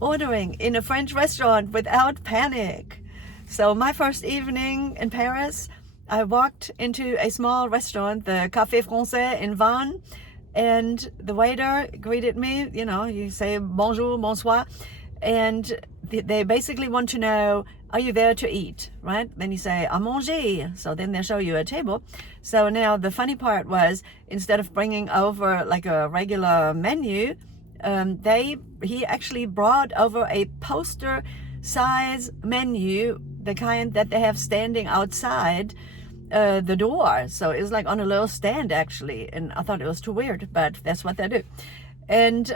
ordering in a French restaurant without panic. So my first evening in Paris, I walked into a small restaurant, the Café Français in Vannes, and the waiter greeted me. You know, you say bonjour, bonsoir, and they basically want to know, are you there to eat, right? Then you say à manger, so then they show you a table. So now the funny part was, instead of bringing over like a regular menu, he actually brought over a poster size menu, the kind that they have standing outside the door. So it was like on a little stand actually, and I thought it was too weird, but that's what they do. And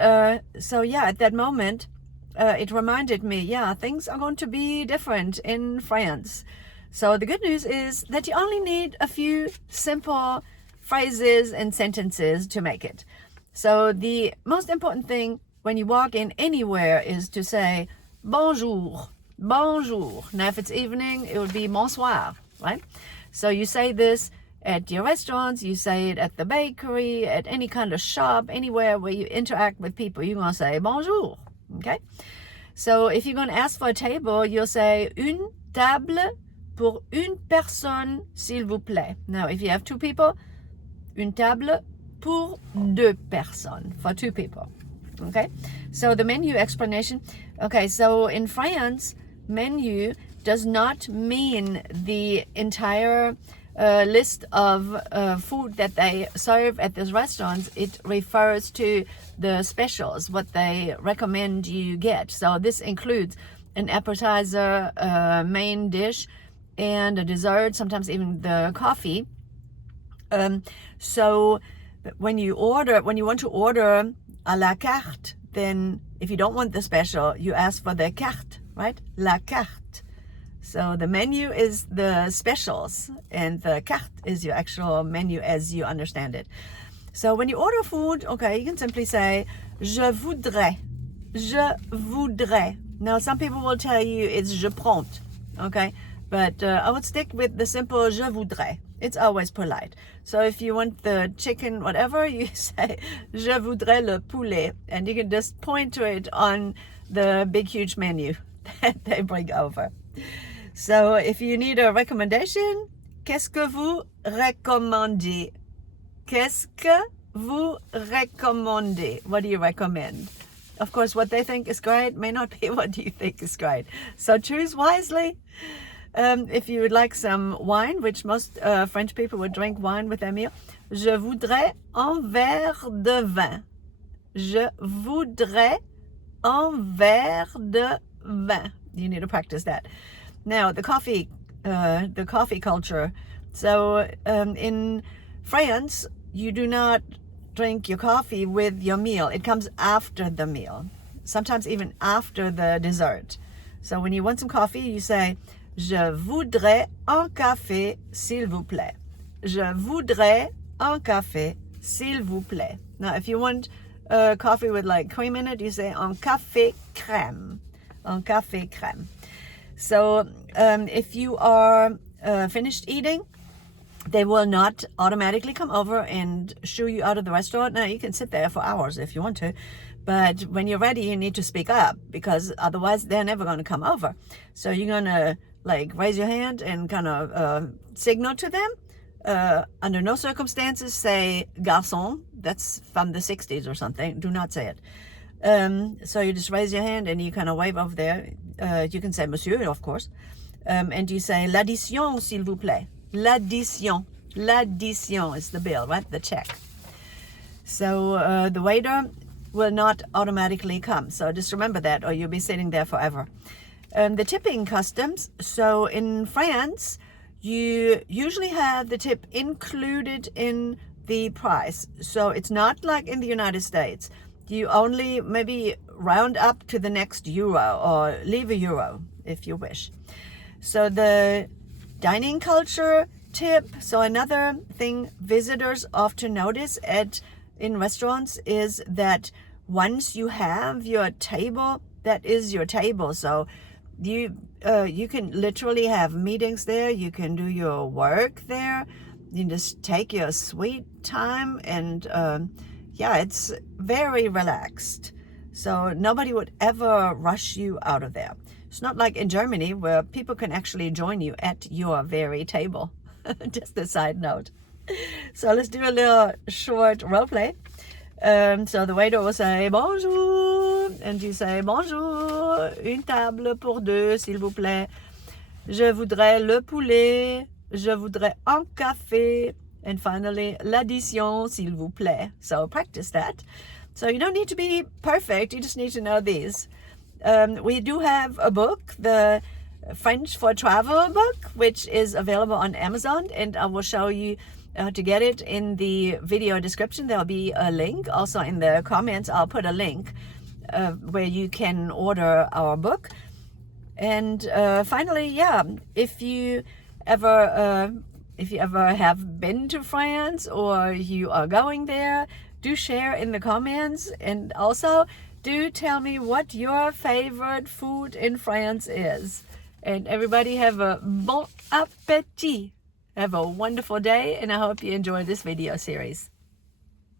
so yeah, at that moment, it reminded me, yeah, things are going to be different in France. So the good news is that you only need a few simple phrases and sentences to make it. So the most important thing when you walk in anywhere is to say bonjour, bonjour. Now if it's evening, it would be bonsoir, right? So you say this at your restaurants, you say it at the bakery, at any kind of shop, anywhere where you interact with people, you're going to say bonjour, okay? So if you're going to ask for a table, you'll say une table pour une personne, s'il vous plaît. Now, if you have two people, une table pour deux personnes, for two people, okay? So the menu explanation, okay, so in France, menu does not mean the entire list of food that they serve at these restaurants. It refers to the specials, what they recommend you get. So this includes an appetizer, main dish, and a dessert, sometimes even the coffee. So when you want to order à la carte, then if you don't want the special, you ask for the carte, right? La carte. So the menu is the specials, and the carte is your actual menu as you understand it. So when you order food, okay, you can simply say, je voudrais, je voudrais. Now, some people will tell you it's je prends, okay? But I would stick with the simple je voudrais. It's always polite. So if you want the chicken, whatever, you say, je voudrais le poulet. And you can just point to it on the big, huge menu that they bring over. So if you need a recommendation, qu'est-ce que vous recommandez? Qu'est-ce que vous recommandez? What do you recommend? Of course, what they think is great may not be what you think is great. So choose wisely. If you would like some wine, which most French people would drink wine with their meal, je voudrais un verre de vin. Je voudrais un verre de vin. You need to practice that. Now, the coffee culture. So in France, you do not drink your coffee with your meal. It comes after the meal, sometimes even after the dessert. So when you want some coffee, you say, je voudrais un café, s'il vous plaît. Je voudrais un café, s'il vous plaît. Now, if you want coffee with like cream in it, you say un café crème. Un café crème. So if you are finished eating, they will not automatically come over and shoo you out of the restaurant. Now, you can sit there for hours if you want to, but when you're ready, you need to speak up, because otherwise they're never going to come over. So you're going to like raise your hand and kind of signal to them. Under no circumstances say garçon. That's from the 60s or something. Do not say it. So you just raise your hand and you kind of wave over there. You can say monsieur, of course. And you say l'addition, s'il vous plaît. L'addition. L'addition is the bill, right? The check. So the waiter will not automatically come. So just remember that, or you'll be sitting there forever. The tipping customs. So in France, you usually have the tip included in the price. So it's not like in the United States. You only maybe round up to the next euro or leave a euro if you wish. So the dining culture tip. So another thing visitors often notice in restaurants is that once you have your table, that is your table. So you can literally have meetings there. You can do your work there. You can just take your sweet time, and yeah, it's very relaxed. So nobody would ever rush you out of there. It's not like in Germany where people can actually join you at your very table. Just a side note. So let's do a little short role play. So the waiter will say bonjour, and you say bonjour, une table pour deux, s'il vous plaît. Je voudrais le poulet, je voudrais un café, and finally l'addition, s'il vous plaît. So practice that. So you don't need to be perfect, you just need to know these. We do have a book, the French for Travel book, which is available on Amazon, and I will show you how to get it in the video description. There'll be a link. Also in the comments, I'll put a link where you can order our book. And finally, yeah, if you ever have been to France or you are going there, do share in the comments, and also do tell me what your favorite food in France is. And everybody have a bon appétit. Have a wonderful day, and I hope you enjoy this video series.